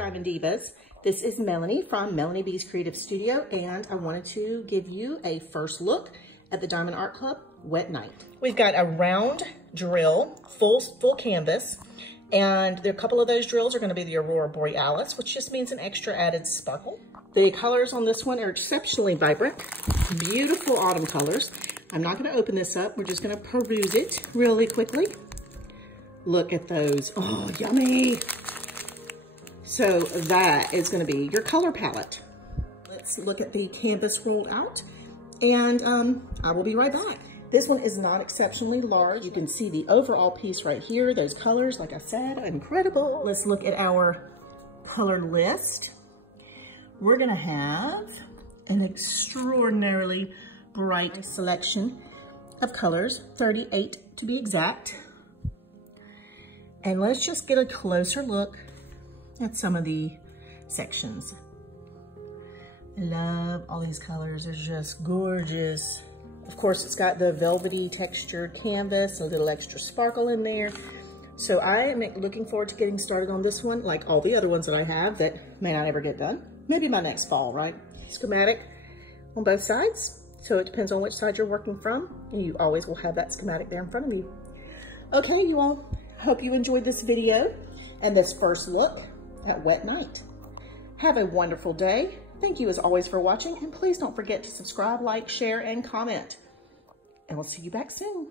Diamond Divas. This is Melanie from Melanie B's Creative Studio, and I wanted to give you a first look at the Diamond Art Club Wet Night. We've got a round drill, full canvas, and a couple of those drills are going to be the Aurora Borealis, which just means an extra added sparkle. The colors on this one are exceptionally vibrant, beautiful autumn colors. I'm not going to open this up. We're just going to peruse it really quickly. Look at those. Oh, yummy. So that is going to be your color palette. Let's look at the canvas rolled out, and I will be right back. This one is not exceptionally large. You can see the overall piece right here. Those colors, like I said, incredible. Let's look at our color list. We're going to have an extraordinarily bright selection of colors, 38 to be exact. And let's just get a closer look at some of the sections. I love all these colors. They're just gorgeous. Of course, it's got the velvety textured canvas, a little extra sparkle in there. So I am looking forward to getting started on this one, like all the other ones that I have that may not ever get done. Maybe by next fall, right? Schematic on both sides. So it depends on which side you're working from. And you always will have that schematic there in front of you. Okay, you all, hope you enjoyed this video and this first look at Wet Night. Have a wonderful day. Thank you as always for watching, and please don't forget to subscribe, like, share, and comment. And we'll see you back soon.